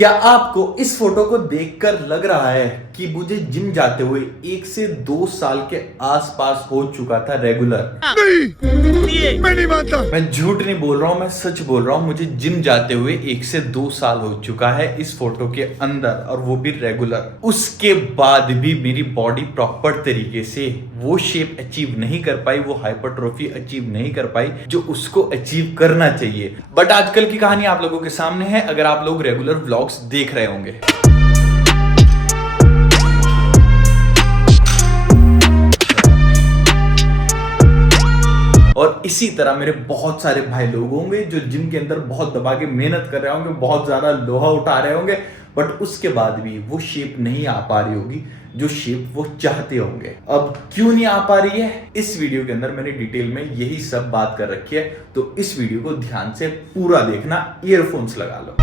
क्या आपको इस फोटो को देखकर लग रहा है कि मुझे जिम जाते हुए 1 से 2 साल के आसपास हो चुका था रेगुलर? नहीं, मैं नहीं मानता। मैं झूठ नहीं बोल रहा हूं, मैं सच बोल रहा हूं। मुझे जिम जाते हुए 1 से 2 साल हो चुका है इस फोटो के अंदर, और वो भी रेगुलर। उसके बाद भी मेरी बॉडी प्रॉपर तरीके से वो शेप अचीव नहीं कर पाई, वो हाइपरट्रोफी अचीव नहीं कर पाई जो उसको अचीव करना चाहिए। बट आजकल की कहानी आप लोगों के सामने है, अगर आप लोग रेगुलर व्लॉग्स देख रहे होंगे। और इसी तरह मेरे बहुत सारे भाई लोग होंगे जो जिम के अंदर बहुत दबा के मेहनत कर रहे होंगे, बहुत ज्यादा लोहा उठा रहे होंगे, बट उसके बाद भी वो शेप नहीं आ पा रही होगी जो शेप वो चाहते होंगे। अब क्यों नहीं आ पा रही है, इस वीडियो के अंदर मैंने डिटेल में यही सब बात कर रखी है, तो इस वीडियो को ध्यान से पूरा देखना, ईयरफोन्स लगा लो।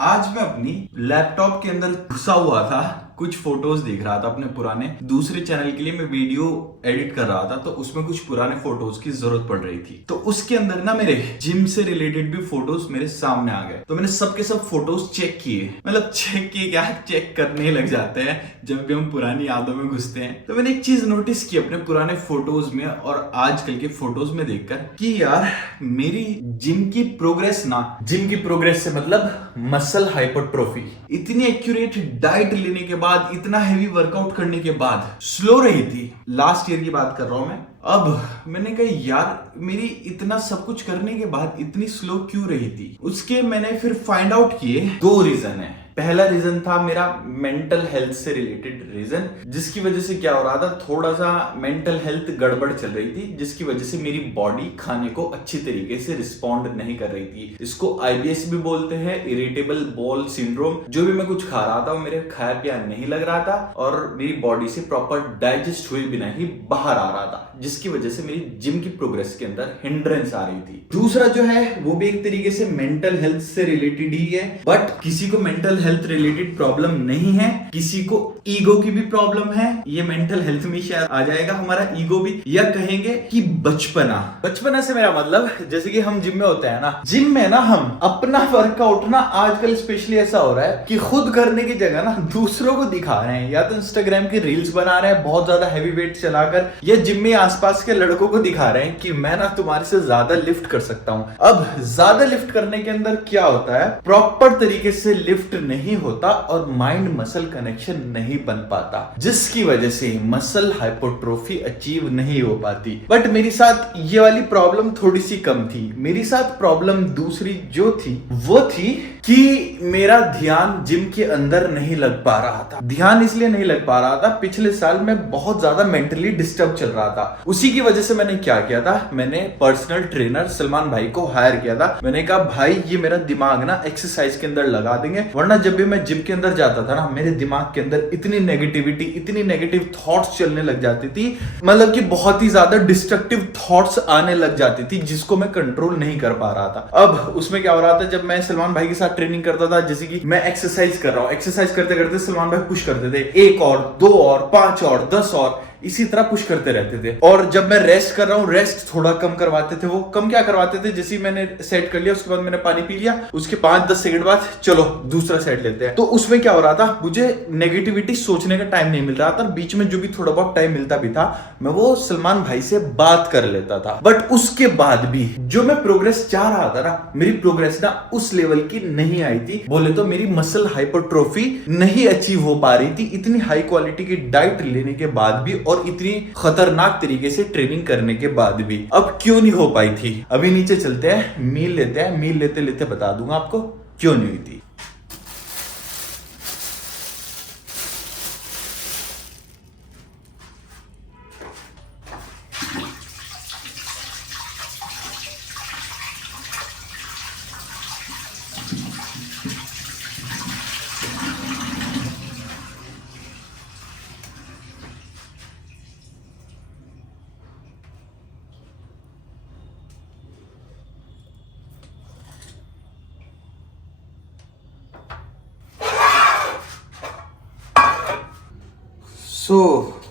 आज मैं अपनी लैपटॉप के अंदर घुसा हुआ था, कुछ फोटोज देख रहा था अपने पुराने। दूसरे चैनल के लिए मैं वीडियो एडिट कर रहा था, तो उसमें कुछ पुराने फोटोज की जरूरत पड़ रही थी। तो उसके अंदर ना मेरे जिम से रिलेटेड भी फोटोज मेरे सामने आ गए। तो मैंने सबके सब फोटोज चेक किए, मतलब चेक किए क्या, चेक करने लग जाते हैं जब भी हम पुरानी यादों में घुसते हैं। तो मैंने एक चीज नोटिस की अपने पुराने फोटोज में और आजकल के फोटोज में देखकर कि यार मेरी जिम की प्रोग्रेस जिम की प्रोग्रेस से मतलब मसल हाइपरट्रोफी, इतनी एक्यूरेट डाइट लेने के बाद, इतना हेवी वर्कआउट करने के बाद स्लो रही थी। लास्ट ईयर की बात कर रहा हूं मैं। अब मैंने कहा यार मेरी इतना सब कुछ करने के बाद इतनी स्लो क्यों रही थी। उसके मैंने फिर फाइंड आउट किए 2 रीजन है। पहला रीजन था मेरा मेंटल हेल्थ से रिलेटेड रीजन, जिसकी वजह से क्या हो रहा था, थोड़ा सा मेंटल हेल्थ गड़बड़ चल रही थी, जिसकी वजह से मेरी बॉडी खाने को अच्छी तरीके से रिस्पॉन्ड नहीं कर रही थी। इसको IBS भी बोलते हैं, इरिटेबल बॉल सिंड्रोम। जो भी मैं कुछ खा रहा था वो मेरे खाया पिया नहीं लग रहा था और मेरी बॉडी से प्रॉपर डाइजेस्ट हुए बिना ही बाहर आ रहा था, जिसकी वजह से मेरी जिम की प्रोग्रेस के अंदर हिंड्रेंस आ रही थी। दूसरा जो है वो भी एक तरीके से मेंटल हेल्थ से रिलेटेड ही है, बट किसी को मेंटल हेल्थ रिलेटेड प्रॉब्लम नहीं है, किसी को ईगो की भी प्रॉब्लम है। ये मेंटल हेल्थ में शायद आ जाएगा हमारा ईगो भी, या कहेंगे कि बचपना से मेरा मतलब जैसे कि हम जिम में होते हैं ना, जिम में ना हम अपना वर्कआउट ना आजकल स्पेशली ऐसा हो रहा है कि खुद करने की जगह ना दूसरों को दिखा रहे हैं, या तो इंस्टाग्राम की रील्स बना रहे हैं बहुत ज्यादा हैवी वेट चलाकर, या जिम में आसपास के लड़कों को दिखा रहे हैं कि मैं ना तुम्हारे से ज्यादा लिफ्ट कर सकता हूं। अब ज्यादा लिफ्ट करने के अंदर क्या होता है, प्रॉपर तरीके से लिफ्ट नहीं होता और माइंड मसल कनेक्शन नहीं बन पाता, जिसकी वजह से मसल हाइपरट्रोफी अचीव नहीं हो पाती। बट मेरे साथ ये वाली प्रॉब्लम थोड़ी सी कम थी। मेरे साथ प्रॉब्लम दूसरी जो थी वो थी कि मेरा ध्यान जिम के अंदर नहीं लग पा रहा था। ध्यान इसलिए नहीं लग पा रहा था, पिछले साल मैं बहुत ज्यादा मेंटली डिस्टर्ब चल रहा था। उसी की वजह से मैंने क्या किया था, मैंने पर्सनल ट्रेनर सलमान भाई को हायर किया था। मैंने कहा भाई ये मेरा दिमाग ना एक्सरसाइज के अंदर लगा देंगे, वरना जब भी मैं जिम के अंदर जाता था ना, मेरे दिमाग के अंदर इतनी नेगेटिविटी, इतनी नेगेटिव थॉट्स चलने लग जाती थी, मतलब कि बहुत ही ज्यादा डिस्ट्रक्टिव थॉट्स आने लग जाती थी, जिसको मैं कंट्रोल नहीं कर पा रहा था। अब उसमें क्या हो रहा था, जब मैं सलमान भाई के साथ ट्रेनिंग करता था, जैसे कि मैं एक्सरसाइज कर रहा हूं, एक्सरसाइज करते करते सलमान भाई पुश करते थे, 1 और 2 और 5 और 10 और इसी तरह पुश करते रहते थे। और जब मैं रेस्ट कर रहा हूँ, रेस्ट थोड़ा कम करवाते थे। वो कम क्या करवाते थे, जैसे मैंने सेट कर लिया, उसके बाद मैंने पानी पी लिया, उसके 5-10 सेकंड बाद चलो दूसरा सेट लेते हैं। तो उसमें क्या हो रहा था, मुझे नेगेटिविटी सोचने का टाइम नहीं मिल रहा था। बीच में जो भी थोड़ा बहुत टाइम मिलता भी था, मैं वो सलमान भाई से बात कर लेता था। बट उसके बाद भी जो मैं प्रोग्रेस चाह रहा था ना, मेरी प्रोग्रेस ना उस लेवल की नहीं आई थी। बोले तो मेरी मसल हाइपरट्रोफी नहीं अचीव हो पा रही थी, इतनी हाई क्वालिटी की डाइट लेने के बाद भी और इतनी खतरनाक तरीके से ट्रेनिंग करने के बाद भी। अब क्यों नहीं हो पाई थी, अभी नीचे चलते हैं, मील लेते हैं, मील लेते लेते बता दूंगा आपको क्यों नहीं हुई थी।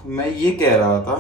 मैं ये कह रहा था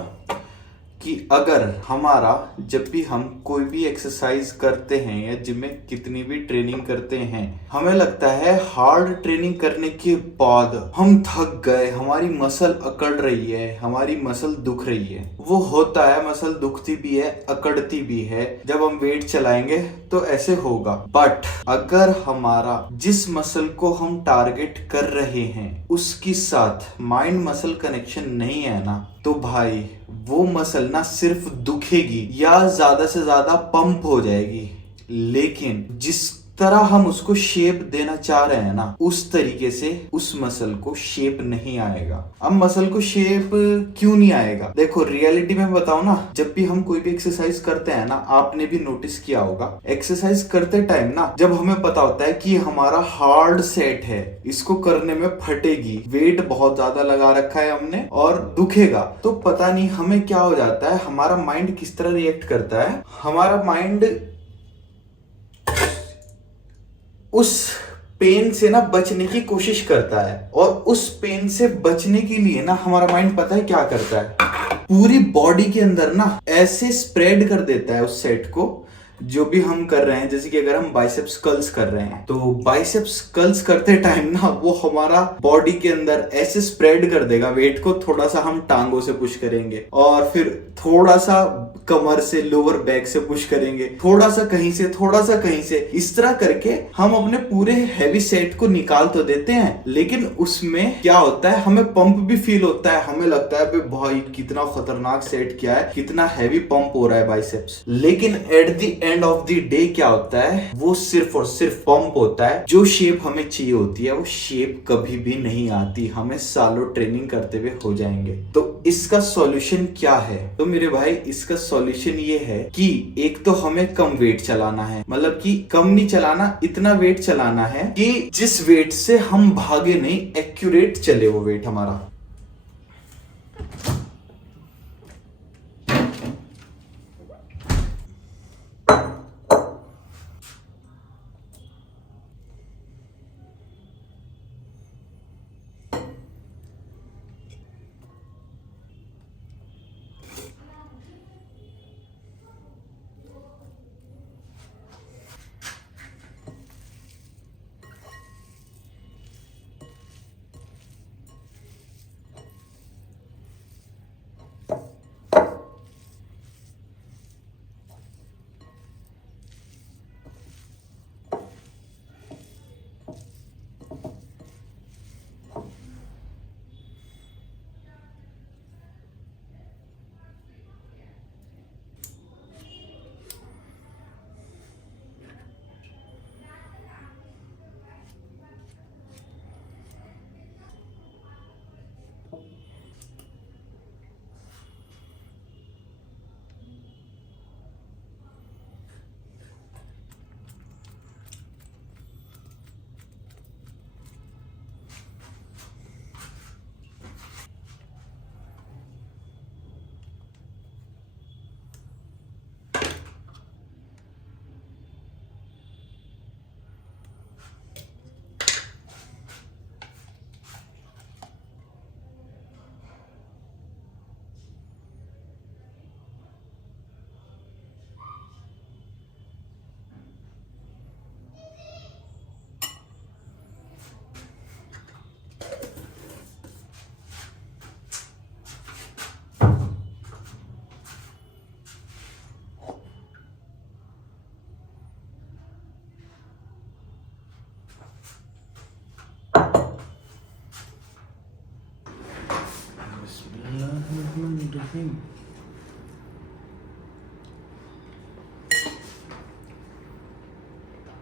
कि अगर हमारा जब भी हम कोई भी एक्सरसाइज करते हैं या जिम में कितनी भी ट्रेनिंग करते हैं, हमें लगता है हार्ड ट्रेनिंग करने के बाद हम थक गए, हमारी मसल अकड़ रही है, हमारी मसल दुख रही है। वो होता है, मसल दुखती भी है, अकड़ती भी है। जब हम वेट चलाएंगे तो ऐसे होगा। बट अगर हमारा जिस मसल को हम टारगेट कर रहे हैं उसके साथ माइंड मसल कनेक्शन नहीं है ना, तो भाई वो मसल ना सिर्फ दुखेगी या ज्यादा से ज्यादा पंप हो जाएगी, लेकिन जिस तरह हम उसको शेप देना चाह रहे हैं ना, उस तरीके से उस मसल को शेप नहीं आएगा। अब मसल को शेप क्यों नहीं आएगा? देखो रियलिटी में बताओ ना, जब भी हम कोई भी एक्सरसाइज करते हैं ना, आपने भी नोटिस किया होगा, एक्सरसाइज करते टाइम ना, जब हमें पता होता है कि हमारा हार्ड सेट है, इसको करने में फटेगी, वेट बहुत ज्यादा लगा रखा है हमने और दुखेगा, तो पता नहीं हमें क्या हो जाता है, हमारा माइंड किस तरह रिएक्ट करता है। हमारा माइंड उस पेन से ना बचने की कोशिश करता है, और उस पेन से बचने के लिए ना हमारा माइंड पता है क्या करता है, पूरी बॉडी के अंदर ना ऐसे स्प्रेड कर देता है उस सेट को, जो भी हम कर रहे हैं। जैसे कि अगर हम बाइसेप्स कर्ल्स कर रहे हैं, तो बाइसेप्स कर्ल्स करते टाइम ना वो हमारा बॉडी के अंदर ऐसे स्प्रेड कर देगा वेट को। थोड़ा सा हम टांगों से पुश करेंगे और फिर थोड़ा सा कमर से, लोअर बैक से पुश करेंगे, थोड़ा सा कहीं से, थोड़ा सा कहीं से, इस तरह करके हम अपने पूरे हैवी सेट को निकाल तो देते हैं, लेकिन उसमें क्या होता है, हमें पंप भी फील होता है, हमें लगता है भाई कितना खतरनाक सेट किया है, कितना हैवी पंप हो रहा है बाइसेप्स। लेकिन at the end of the day क्या होता है, वो सिर्फ और सिर्फ पंप होता है। जो शेप हमें चाहिए होती है वो शेप कभी भी नहीं आती, हमें सालों ट्रेनिंग करते हुए हो जाएंगे। तो इसका सॉल्यूशन क्या है? तो मेरे भाई इसका सॉल्यूशन ये है कि एक तो हमें कम वेट चलाना है, मतलब कि कम नहीं चलाना, इतना वेट चलाना है कि जिस वेट से हम भागे नहीं, एक्यूरेट चले वो वेट हमारा।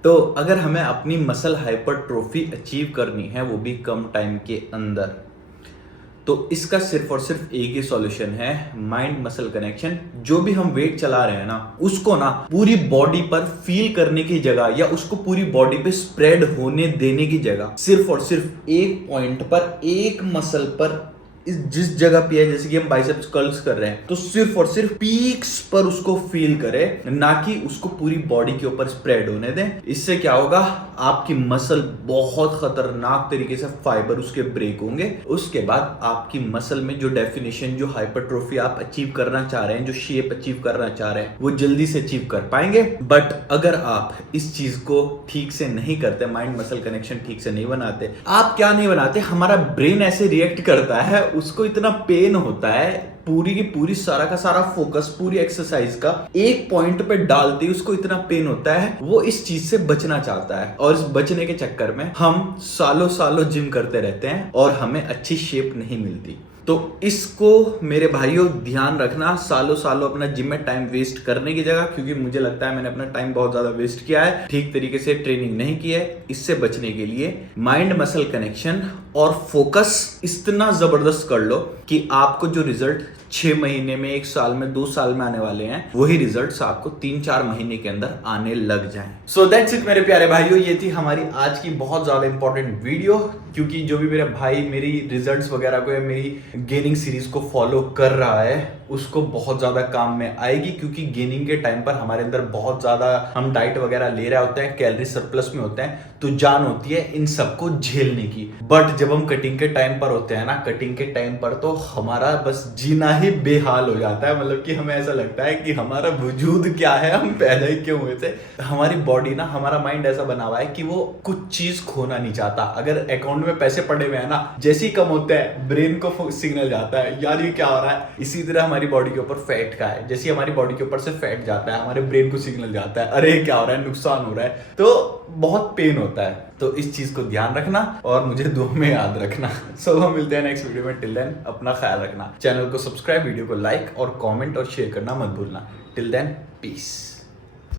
तो अगर हमें अपनी मसल हाइपरट्रोफी अचीव करनी है, वो भी कम टाइम के अंदर, तो इसका सिर्फ और सिर्फ एक ही सॉल्यूशन है, माइंड मसल कनेक्शन। जो भी हम वेट चला रहे हैं ना, उसको ना पूरी बॉडी पर फील करने की जगह या उसको पूरी बॉडी पे स्प्रेड होने देने की जगह सिर्फ और सिर्फ एक पॉइंट पर, एक मसल पर जिस जगह पे है, जैसे कि हम बाइसेप्स कर्ल्स कर रहे हैं, तो सिर्फ और सिर्फ पीक्स पर उसको फील करें, ना कि उसको पूरी बॉडी के ऊपर स्प्रेड होने दें। इससे क्या होगा, आपकी मसल बहुत खतरनाक तरीके से फाइबर उसके ब्रेक होंगे। उसके बाद आपकी मसल में जो डेफिनेशन, जो हाइपरट्रोफी आप अचीव करना चाह रहे हैं, जो शेप अचीव करना चाह रहे हैं, वो जल्दी से अचीव कर पाएंगे। बट अगर आप इस चीज को ठीक से नहीं करते, माइंड मसल कनेक्शन ठीक से नहीं बनाते, आप क्या नहीं बनाते, हमारा ब्रेन ऐसे रिएक्ट करता है, उसको इतना पेन होता है, पूरी की पूरी सारा का सारा फोकस पूरी एक्सरसाइज का एक पॉइंट पे डालते ही उसको इतना पेन होता है, वो इस चीज से बचना चाहता है। और इस बचने के चक्कर में हम सालों सालों जिम करते रहते हैं और हमें अच्छी शेप नहीं मिलती। तो इसको मेरे भाइयों ध्यान रखना, सालों सालों अपना जिम में टाइम वेस्ट करने की जगह, क्योंकि मुझे लगता है मैंने अपना टाइम बहुत ज्यादा वेस्ट किया है, ठीक तरीके से ट्रेनिंग नहीं की है। इससे बचने के लिए माइंड मसल कनेक्शन और फोकस इतना जबरदस्त कर लो कि आपको जो रिजल्ट 6 महीने में, 1 साल में, 2 साल में आने वाले हैं, वही रिजल्ट्स आपको 3-4 महीने के अंदर आने लग जाएं। सो दैट्स इट मेरे प्यारे भाइयों, ये थी हमारी आज की बहुत ज्यादा इंपॉर्टेंट वीडियो, क्योंकि जो भी मेरा भाई मेरी रिजल्ट्स वगैरह को या मेरी गेनिंग सीरीज को फॉलो कर रहा है, उसको बहुत ज्यादा काम में आएगी, क्योंकि गेनिंग के टाइम पर हमारे अंदर बहुत ज्यादा हम डाइट वगैरह ले रहे होते हैं, कैलोरी सरप्लस में होते हैं, तो जान होती है इन सबको झेलने की। बट जब हम कटिंग के टाइम पर होते हैं ना, कटिंग के टाइम पर तो हमारा बस जीना ही बेहाल हो जाता है। मतलब कि हमें ऐसा लगता है कि हमारा वजूद क्या है, हम पैदा ही क्यों हुए थे। हमारी बॉडी ना, हमारा माइंड ऐसा बना हुआ है कि वो कुछ चीज खोना नहीं चाहता। अगर अकाउंट में पैसे पड़े हुए हैं ना, जैसे ही कम होते हैं, ब्रेन को सिग्नल जाता है, यार ये क्या हो रहा है। इसी तरह हमारी बॉडी के ऊपर फैट का है, जैसे हमारी बॉडी के ऊपर से फैट जाता है, हमारे ब्रेन को सिग्नल जाता है, अरे क्या हो रहा है, नुकसान हो रहा है, तो बहुत पेन होता है। तो इस चीज को ध्यान रखना और मुझे दुआ में याद रखना। सो हम मिलते हैं नेक्स्ट वीडियो में। टिल देन अपना ख्याल रखना, चैनल को सब्सक्राइब, वीडियो को लाइक और कमेंट और शेयर करना मत भूलना। Till then piece.